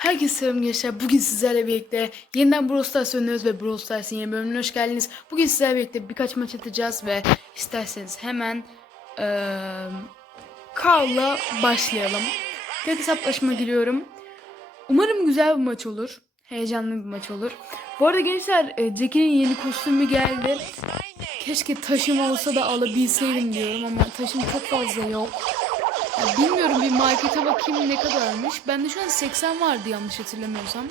Herkese selam gençler. Bugün sizlerle birlikte yeniden Brawl Stars oynuyoruz ve Brawl Stars'ın yeni bölümüne hoş geldiniz. Bugün sizlerle birlikte birkaç maç atacağız ve isterseniz hemen Carl'la başlayalım. Tek hesaplaşma giriyorum. Umarım güzel bir maç olur. Heyecanlı bir maç olur. Bu arada gençler e, Jackie'nin yeni kostümü geldi. Keşke taşım olsa da alabilseydim diyorum ama taşım çok fazla yok. Bilmiyorum bir markete bakayım ne kadarmış. Bende şu an 80 vardı yanlış hatırlamıyorsam.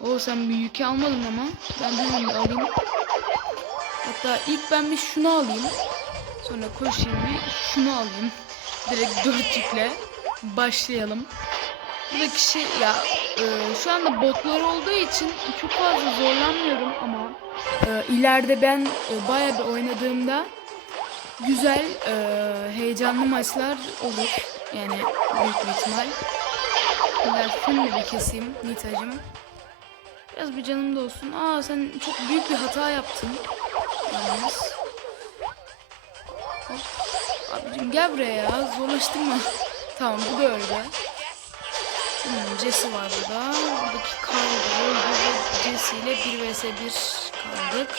O sen bir yükü almadın ama. Ben bir alayım. Hatta ilk ben bir şunu alayım. Sonra koşayım bir şunu alayım. Direkt dört yükle başlayalım. Bu kişi ya e, şu anda botlar olduğu için çok fazla zorlanmıyorum ama e, ileride ben e, bayağı bir oynadığımda güzel, e, heyecanlı maçlar olur. Yani büyük bir ihtimal. Ben şunu bir keseyim Nita'cım. Biraz bir canım da olsun. Aa sen çok büyük bir hata yaptın. Yalnız. Hop. Abicim gel buraya ya. Zorlaştırma. tamam bu da öyle. Hmm, Jesse var burada. Buradaki Carl da Burada Jesse ile 1 vs 1 kaldık.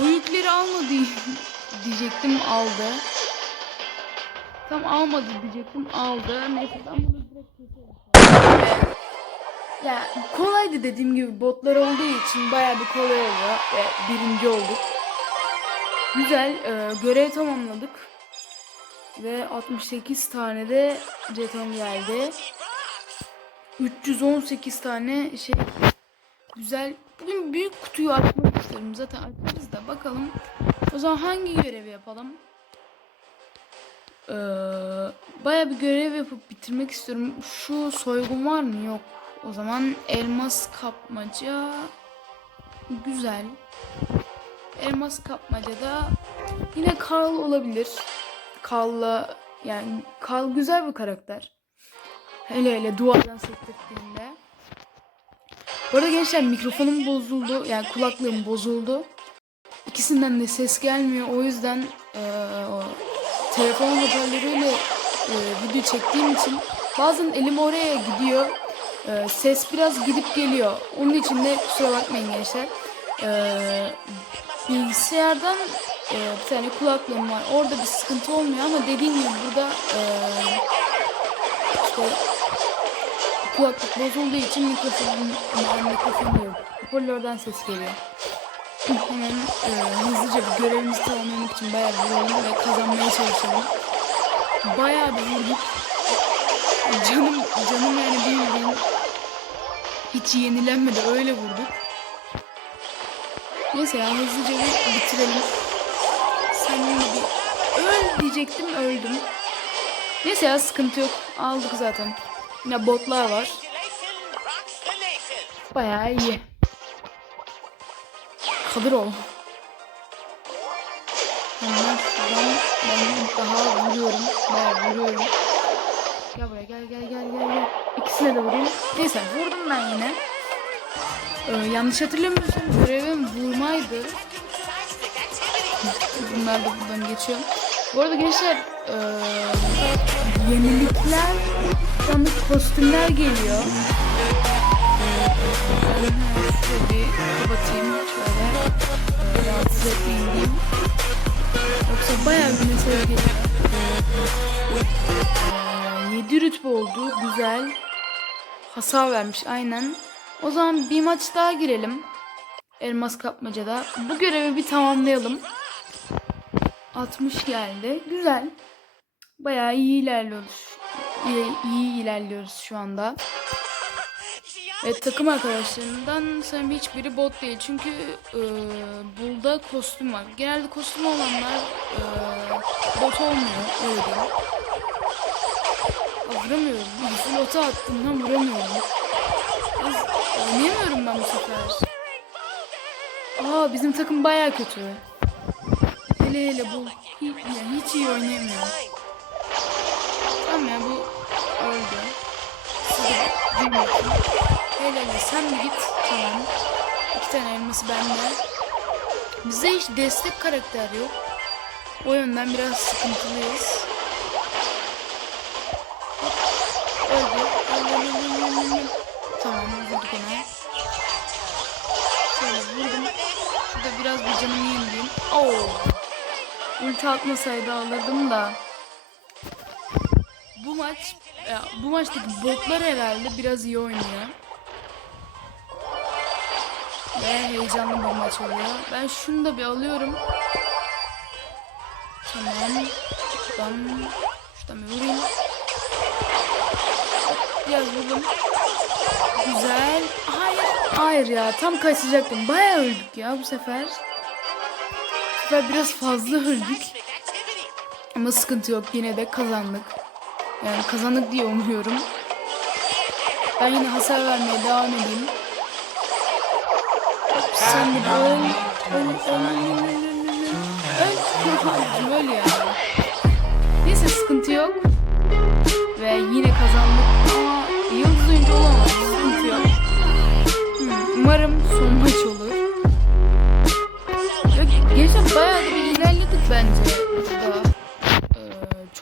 O yükleri almadı diyecektim aldı. Tam almadı diyecektim aldı. Neyse ben bunu direkt. Ya kolaydı dediğim gibi botlar olduğu için bayağı bir kolay oluyor ve birinci olduk. Güzel e, görev tamamladık. Ve 68 tane de jeton geldi. 318 tane şey güzel. Bugün büyük kutuyu açmak isterim. Zaten açarız da bakalım. O zaman hangi görevi yapalım? Ee, Baya bir görev yapıp bitirmek istiyorum. Şu soygun var mı? Yok. O zaman elmas kapmaca güzel. Elmas kapmacada yine Carl olabilir. Carl'la yani Carl güzel bir karakter. Hele hele duvardan sektirdiğinde. Bu arada gençler mikrofonum bozuldu. Yani kulaklığım bozuldu. İkisinden de ses gelmiyor. O yüzden o telefon hoparlörüyle eee, video çektiğim için bazen elim oraya gidiyor. Eee, ses biraz gidip geliyor. Onun için de kusura bakmayın gençler. Eee, bilgisayardan eee, bir tane kulaklığım var. Orada bir sıkıntı olmuyor ama dediğim gibi burada eee, işte kulaklık bozulduğu için mikrofonum mikrofonu yok. Hoparlörden ses geliyor. Hemen e, hızlıca bir görevimizi tamamlamak için bayağı bir vuralım ve kazanmaya çalışalım. Bayağı bir vurduk. Canım, canım yani bildiğin hiç yenilenmedi öyle vurduk. Neyse ya hızlıca bir bitirelim. Sen yine bir öl diyecektim öldüm. Neyse ya sıkıntı yok. Aldık zaten. Yine botlar var. Bayağı iyi. Kadir ol. Hemen ben daha vuruyorum. Bayağı vuruyorum. Gel buraya gel gel gel gel gel. İkisine de vurayım. Neyse vurdum ben yine. Ee, yanlış hatırlamıyorsam görevim vurmaydı. Bunlar da buradan geçiyor. Bu arada gençler ee, yenilikler yalnız kostümler geliyor. Şöyle bir şöyle rahatsız etmeyin diyeyim. Yoksa bayağı bir mesele geliyor. Ee, 7 rütbe oldu güzel. Hasar vermiş aynen. O zaman bir maç daha girelim. Elmas kapmacada. Bu görevi bir tamamlayalım. 60 geldi. Güzel. Bayağı iyi ilerliyoruz. İyi, iyi ilerliyoruz şu anda. Evet takım arkadaşlarından sanırım hiçbiri bot değil. Çünkü e, burada kostüm var. Genelde kostüm olanlar e, bot olmuyor. Öyle. Aa, vuramıyorum. Bir flota attığımdan vuramıyorum. Az, oynayamıyorum ben bu sefer. Aa bizim takım baya kötü. Hele hele bu hiç, yani hiç iyi oynayamıyor. Tamam ya bu öldü. Hele hele sen bir git. Tamam. İki tane elması bende. Bize hiç destek karakter yok. O yönden biraz sıkıntılıyız. Öldü. Tamam vurduk ona. Şöyle vurdum. Şurada biraz bir canımı yenileyim. Oo. Ulti atmasaydı alırdım da. Bu maç ya, bu maçtaki botlar herhalde biraz iyi oynuyor. Ve heyecanlı bir maç oluyor. Ben şunu da bir alıyorum. Tamam. Şuradan, şuradan bir vurayım. Biraz vurdum. Güzel. Hayır. Hayır ya tam kaçacaktım. Bayağı öldük ya bu sefer. Bu biraz fazla öldük. Ama sıkıntı yok. Yine de kazandık. Yani kazandık diye umuyorum. Ben yine hasar vermeye devam edeyim. Sen de öl. Öl, öl, öl, öl, öl, öl. Öl ya. Neyse sıkıntı yok. Ve yine kazandık ama yıldız oyuncu olamadık. Sıkıntı yok. Hmm, umarım son maç olur. Gençler bayağı bir ilerledik bence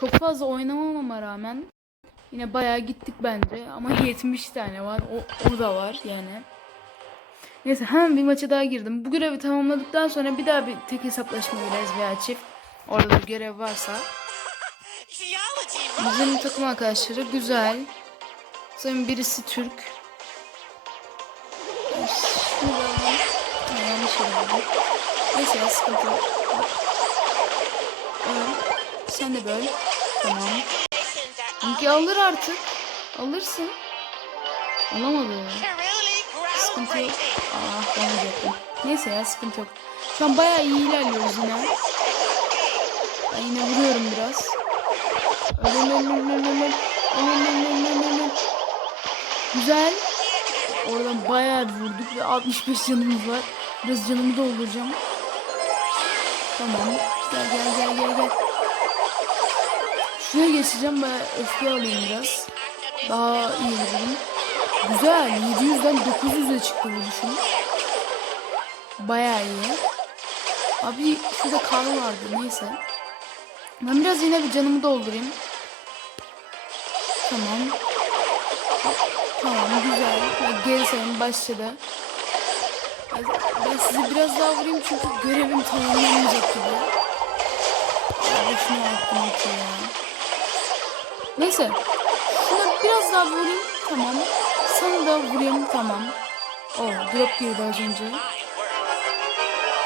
çok fazla oynamamama rağmen yine bayağı gittik bence. Ama 70 tane var. O, o da var yani. Neyse hemen bir maça daha girdim. Bu görevi tamamladıktan sonra bir daha bir tek hesaplaşma gireriz veya çift. Orada da görev varsa. Bizim takım arkadaşları güzel. Sanırım birisi Türk. Neyse ya sıkıntı yok. Öl. Sen de böyle. Tamam. Çünkü alır artık. Alırsın. Alamadı. Sıkıntı yok. Ben alacaktım. Neyse ya sıkıntı yok. Şu an bayağı iyi ilerliyoruz yine. Ben yine vuruyorum biraz. Güzel. Oradan bayağı vurduk ve 65 canımız var. Biraz canımı dolduracağım. Tamam. Gel gel gel gel gel. Şuraya geçeceğim bayağı öfke alayım biraz. Daha iyi vururum. Güzel. 700'den 900'e çıktı vuruşum. Bayağı iyi. Abi şurada kar vardı neyse. Ben biraz yine bir canımı doldurayım. Tamam. Tamam güzel. Geri sayım başladı. Ben, sizi biraz daha vurayım çünkü görevim tamamlanmayacak gibi. Ya şunu atı ya. Neyse. Şuna biraz daha vurayım. Tamam. Sana da vurayım. Tamam. Oh drop girdi az önce.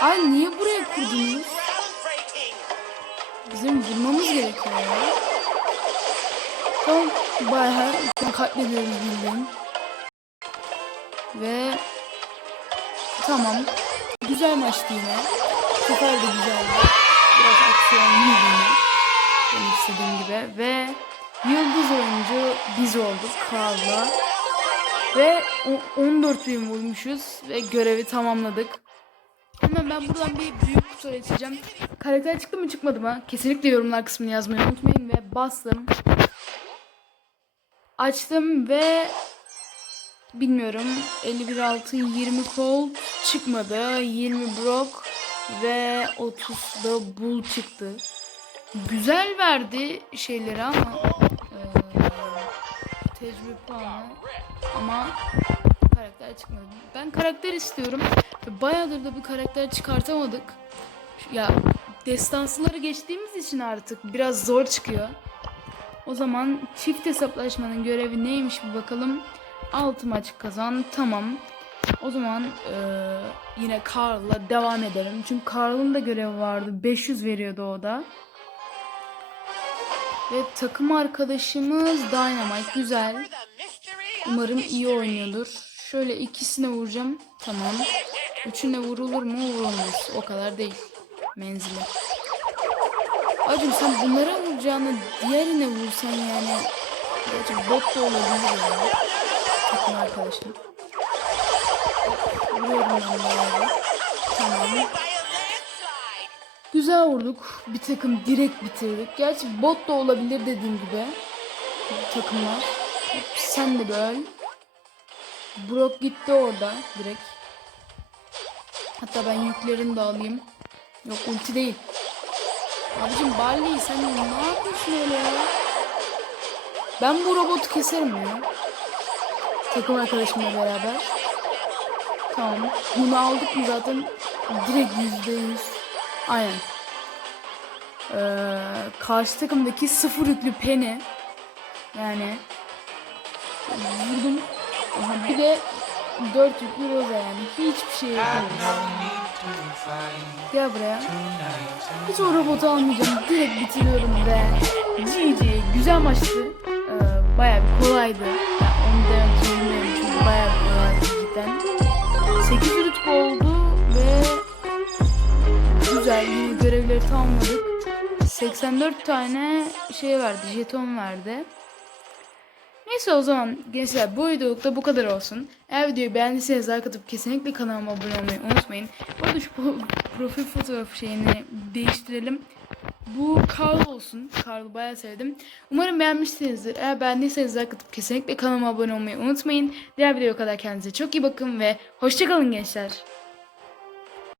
Ay niye buraya kurdunuz? Bizim vurmamız gerekiyor ya. Tamam bayağı katlediyoruz bildiğin. Ve tamam. Güzel maçtı yine. Sefer de güzeldi. Biraz aksiyonlu yine. Benim istediğim gibi. Ve yıldız oyuncu biz olduk Karl'la. Ve o- 14 bin vurmuşuz ve görevi tamamladık. Hemen ben buradan bir büyük kutu açacağım. Karakter çıktı mı çıkmadı mı? Kesinlikle yorumlar kısmını yazmayı unutmayın ve bastım. Açtım ve bilmiyorum 51 altın 20 kol çıkmadı. 20 brok ve 30 da bul çıktı. Güzel verdi şeyleri ama tecrübe puanı ama karakter çıkmadı. Ben karakter istiyorum. Bayağıdır da bir karakter çıkartamadık. Ya destansıları geçtiğimiz için artık biraz zor çıkıyor. O zaman çift hesaplaşmanın görevi neymiş bir bakalım. 6 maç kazan tamam. O zaman eee, yine Carl'la devam edelim. Çünkü Carl'ın da görevi vardı. 500 veriyordu o da. Ve takım arkadaşımız Dynamite. Güzel. Umarım iyi oynuyordur. Şöyle ikisine vuracağım. Tamam. Üçüne vurulur mu? Vurulmaz. O kadar değil. Menzili. Acım sen bunlara vuracağını diğerine vursan yani. Gerçi bot da olabilir ya. Takım arkadaşım. Vuruyorum ben. Tamam. Güzel vurduk. Bir takım direkt bitirdik. Gerçi bot da olabilir dediğim gibi. Takımlar. Sen de böyle. Brock gitti orada direkt. Hatta ben yüklerini de alayım. Yok ulti değil. Abicim Barley sen ne yapıyorsun öyle ya? Ben bu robotu keserim ya. Takım arkadaşımla beraber. Tamam. Bunu aldık mı zaten direkt yüzde yüz. Aynen. Ee, karşı takımdaki sıfır yüklü Penny. Yani vurdum. Bir de dört yüklü Rosa yani. Hiçbir şey yapamıyorum. Gel buraya. Hiç o robotu almayacağım. Direkt bitiriyorum ve GG. Güzel maçtı. Ee, bayağı bir kolaydı. 84 tane şey verdi, jeton verdi. Neyse o zaman gençler bu videolukta bu kadar olsun. Eğer videoyu beğendiyseniz like atıp kesinlikle kanalıma abone olmayı unutmayın. Bu arada şu profil fotoğrafı şeyini değiştirelim. Bu Carl olsun. Carl'ı bayağı sevdim. Umarım beğenmişsinizdir. Eğer beğendiyseniz like atıp kesinlikle kanalıma abone olmayı unutmayın. Diğer videoya kadar kendinize çok iyi bakın ve hoşçakalın gençler.